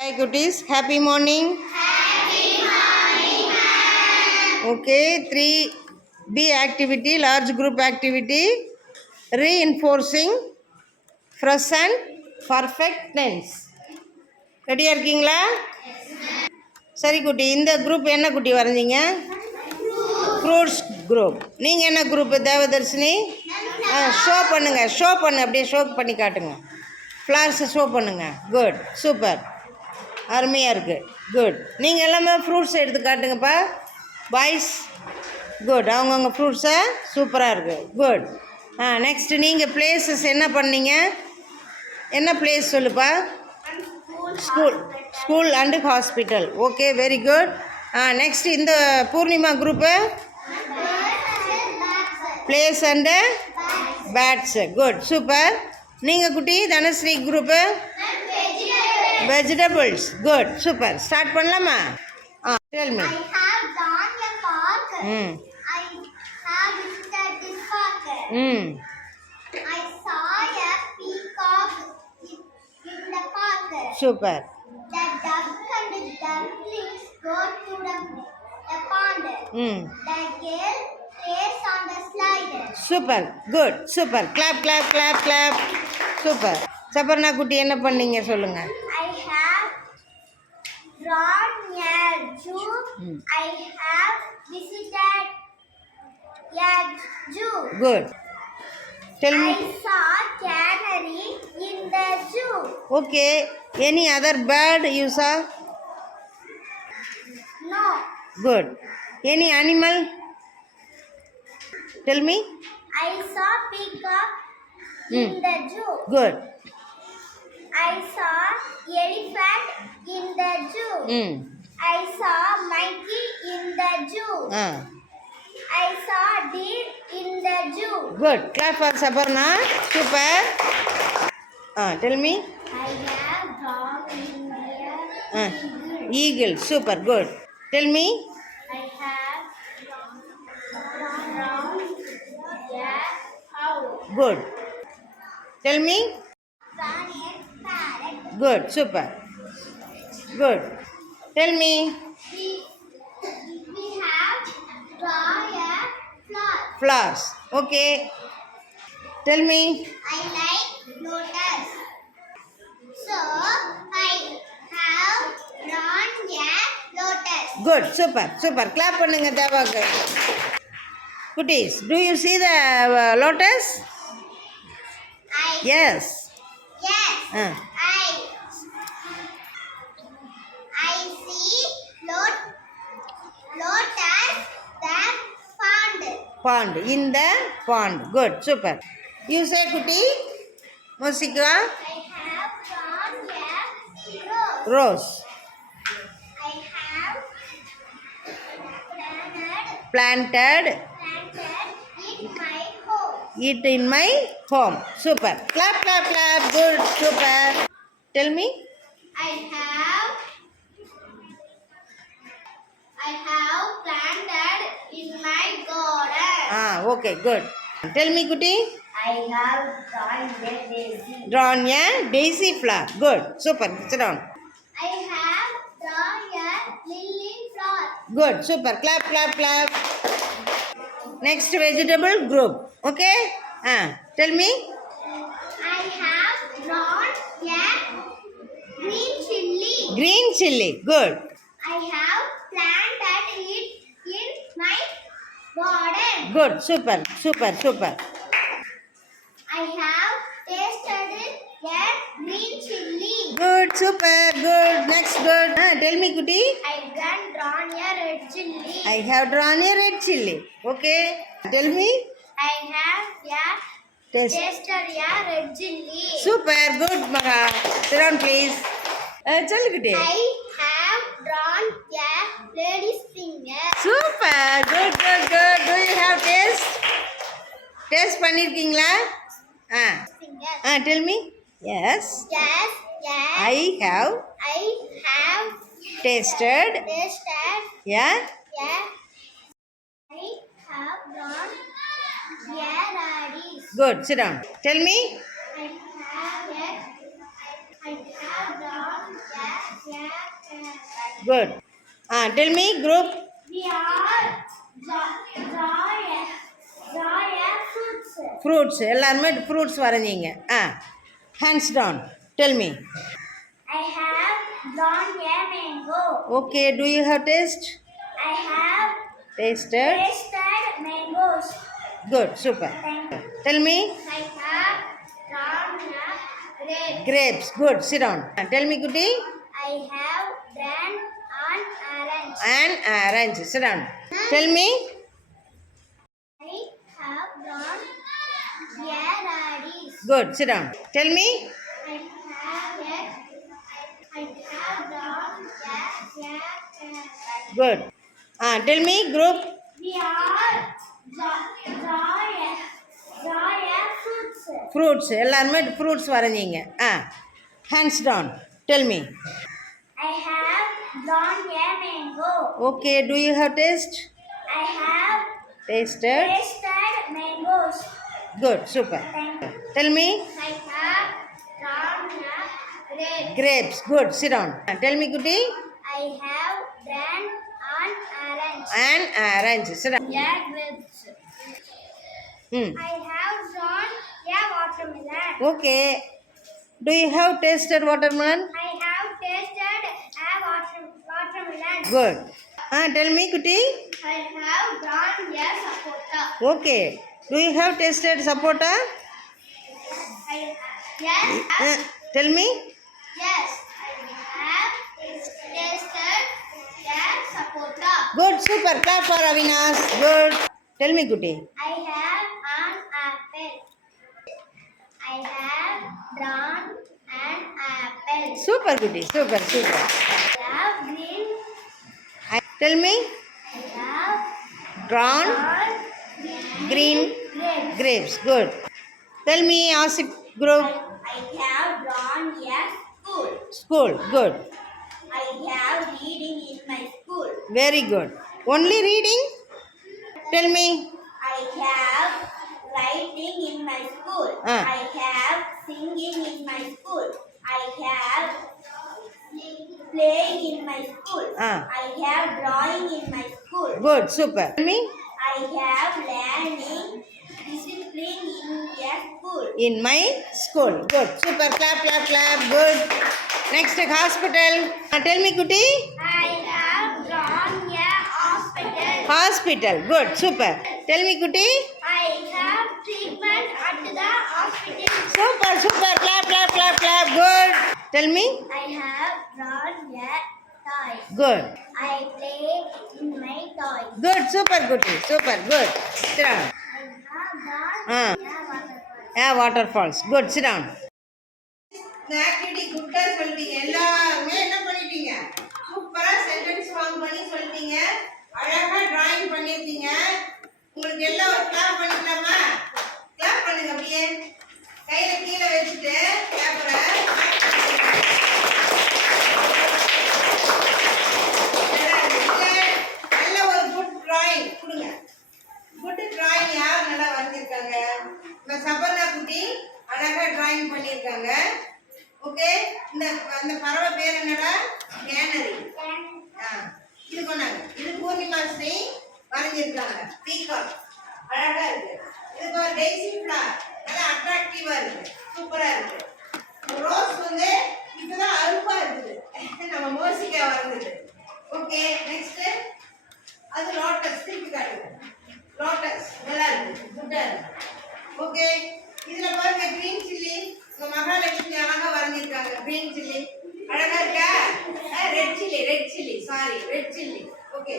Hi cuties, happy morning. Okay, 3B activity, large group activity, reinforcing present perfect tense. ரெடியாக இருக்கீங்களா? சரி குட்டி, இந்த குரூப் என்ன குட்டி வரைஞ்சிங்க? Fruits group. நீங்கள் என்ன குரூப்பு தேவதர்ஷினி? ஷோ பண்ணுங்கள், அப்படியே ஷோ பண்ணி காட்டுங்க. ஃப்ளார்ஸை ஷோ பண்ணுங்கள். குட், சூப்பர், அருமையாக இருக்குது. குட். நீங்கள் எல்லாமே ஃப்ரூட்ஸ் எடுத்து காட்டுங்கப்பா. பாய்ஸ் குட், அவங்கவுங்க ஃப்ரூட்ஸை சூப்பராக இருக்குது. குட். நெக்ஸ்ட்டு நீங்கள் பிளேசஸ் என்ன பண்ணீங்க? என்ன பிளேஸ் சொல்லுப்பா? School and hospital. Okay, very good. Next இந்த Poornima group place and bats. Good, super. நீங்கள் குட்டி Dhanashree group vegetables. Good, super. Start பண்ணலாமா? Tell me. I have visited this park. I saw a peacock in the park. Super. The duck and ducklings go to the pond. The girl plays on the slide. Super. Good. Super. Clap, clap, clap, clap. Super. Saparna குட்டி என்ன பண்ணீங்க சொல்லுங்க? I have drawn a zoo. I have visited a zoo. Good. Tell me. I saw canary in the zoo. Okay. Any other bird you saw? No. Good. Any animal? Tell me. I saw peacock in the zoo. Good. I saw elephant in the zoo. I saw monkey in the zoo. I saw deer in the zoo. Good. Clap for Sabarna. Super. Tell me. I have drawn eagle. Eagle. Super. Good. Tell me. I have drawn a owl. Good. Tell me. Drawn a parrot. Good. Super. Good. Tell me. We have drawn a flower. Flowers. Okay. Tell me. I like lotus. So I have drawn a lotus. Good. Super. Super. Clap பண்ணுங்க தேவாக்கு. Cuties, do you see the lotus? Yes. Yes. I see lotus the pond. In the pond. Good. Super. You say Kuti? Musika? I have drawn a rose. Rose. I have Planted in my home. it in my home. Super. Clap, clap, clap. Good. Super. Tell me. I have planted in my garden. Okay. Good. Tell me, Kuti. I have drawn a daisy. Drawn a daisy flower. Good. Super. Sit down. I have drawn a lily flower. Good. Super. Clap, clap, clap. Next vegetable group. Okay. Tell me. I have drawn a green chilli. Green chilli. Good. I have planted it in my garden. Good. Super. Super. Super. I have tasted a green chilli. Good. Super. Good. Next good. Tell me, Kuti. I have drawn a red chilli. I have drawn a red chilli. Okay. Tell me. I have tasted a red chilli. Super. Good, Maha. Sit down, please. Tell Kuti. I have drawn a lady's finger. Super. Good, good, good. Do you have taste? Taste பண்ணிருக்கீங்களா? Finger. Tell me. Yes. Yes. I have tasted. Yeah. Yeah. I have drawn a radish. Good. Sit down. Tell me. I have a I have drawn Good. Tell me group. we are draw a fruits. Fruits. எல்லாருமே fruits வரைஞ்சீங்க. Hands down. Tell me. I have drawn a mango. Okay. Do you have taste? I have Tasted. tasted mangoes. Good. Super. Thank you. Tell me. I have drawn a grape. Grapes. Good. Sit down. Tell me, Kuti. I have drawn an orange. An orange. Sit down. Tell me. I have drawn a radish. Good. Sit down. Tell me. I have drawn a Good. Tell me group. we are draw a fruits. Fruits. எல்லாருமே fruits வரைஞ்சீங்க. Hands down. Tell me. I have drawn a mango. Okay. Do you have taste? I have Tasted. tasted mangoes. Good. Super. Thank you. Tell me. I have drawn a grape. Grapes. Good. Sit down. Tell me, Kuti. I have drawn an orange. An orange. Sit down. Yeah, grapes. Hmm. I have drawn a watermelon. Okay. Do you have tasted watermelon? I have tasted a watermelon. Good. Tell me, Kuti. I have drawn a sapota. Okay. Do you have tasted sapota? Yes. Tell me. Yes. I have tasted a sapota. Good. Super. Clap for Avinash. Good. Tell me, Kuti. I have an apple. I have drawn an apple. Super, Kuti. Super. Super. I have green. Tell me. I have Drawn. drawn Green. grapes. Grapes. Good. Tell me, Asif group. I have drawn a school. School. Good. I have reading in my school. Very good. Only reading? Tell me. I have writing in my school. I have singing in my school. I have playing in my school. I have drawing in my school. Good. Super. Tell me. I have learning discipline in a school. In my school. Good. Super. Clap, clap, clap. Good. Next, hospital. Tell me, Kuti. I have drawn a hospital. Hospital. Good. Super. Tell me, Kuti. I have treatment at the hospital. Super. Super. Clap, clap, clap, clap. Good. Tell me. I have drawn a toy. Good. I play in my toy. Good. Super, Kuti. Super. Good. Sit down. I have drawn a waterfall. Waterfalls. Good. Sit down. இந்த ஆக்டிவிட்டி குட்டா சொல்லிட்டீங்க. எல்லாருமே என்ன பண்ணிட்டீங்க? சூப்பரா sentence form பண்ணி சொல்லிட்டீங்க. அழகா டிராயிங் பண்ணிருக்கீங்க. உங்களுக்கு எல்லாம் ஒரு கிளாப் பண்ணிக்கலாமா? கிளாப் பண்ணுங்க அப்படியே. கையில கீழே வச்சுட்டு பேப்பரை நல்ல ஒரு குட் டிராயிங் கொடுங்க. குட் டிராயிங் யார் நல்லா வரைஞ்சிருக்காங்க? இந்த சபர்ணா குட்டி அழகா டிராயிங் பண்ணியிருக்காங்க. ஓகே. அந்த பறவை பேர் என்னடா? கேனரி. இது கொண்டாங்க. இது பூர்ணிமா ஸ்ரீ வரைஞ்சிருக்காங்க. பீகாக் அழகா இருக்கு. இது ஒரு டெய்ஸி ஃப்ளவர் நல்லா அட்ராக்டிவா இருக்கு. சூப்பரா இருக்கு. ரோஸ் வந்து இப்பதான் அருப்பா இருக்குது. நம்ம மோசிக்கா வரைஞ்சது. ஓகே. நெக்ஸ்ட் அது லோட்டஸ். திருப்பி காட்டுங்க. லோட்டஸ் நல்லா இருக்கு. குட்டா இருக்கு. ஓகே. இதுல பாருங்க கிரீன் சில்லி. உங்க மகாலட்சுமி அழகா வரைஞ்சிருக்காங்க. கிரீன் சில்லி அழகா இருக்கா? Red chilli sorry red chilli. Okay.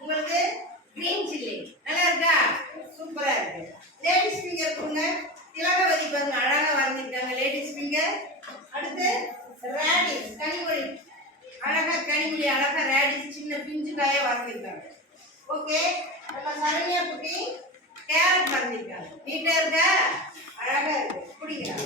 உங்களுக்கு கிரீன் சில்லி நல்லா இருக்கா? சூப்பரா இருக்கு. லேடிஸ் ஃபிங்கர் கொடுங்க. திலகவதி பாருங்க அழகா வரைஞ்சிருக்காங்க. Ladies finger. அடுத்து ரேடிஸ் கனிமொழி அழகா கனிமொழி அழகா ரேடிஸ் சின்ன பிஞ்சு காயா வரைஞ்சிருக்காங்க. ஓகே. நம்ம சரண்யா குட்டி கேரட் வரைஞ்சிருக்காங்க. நீட்டா இருக்கா? அழகா இருக்கு. பிடிக்கிறா?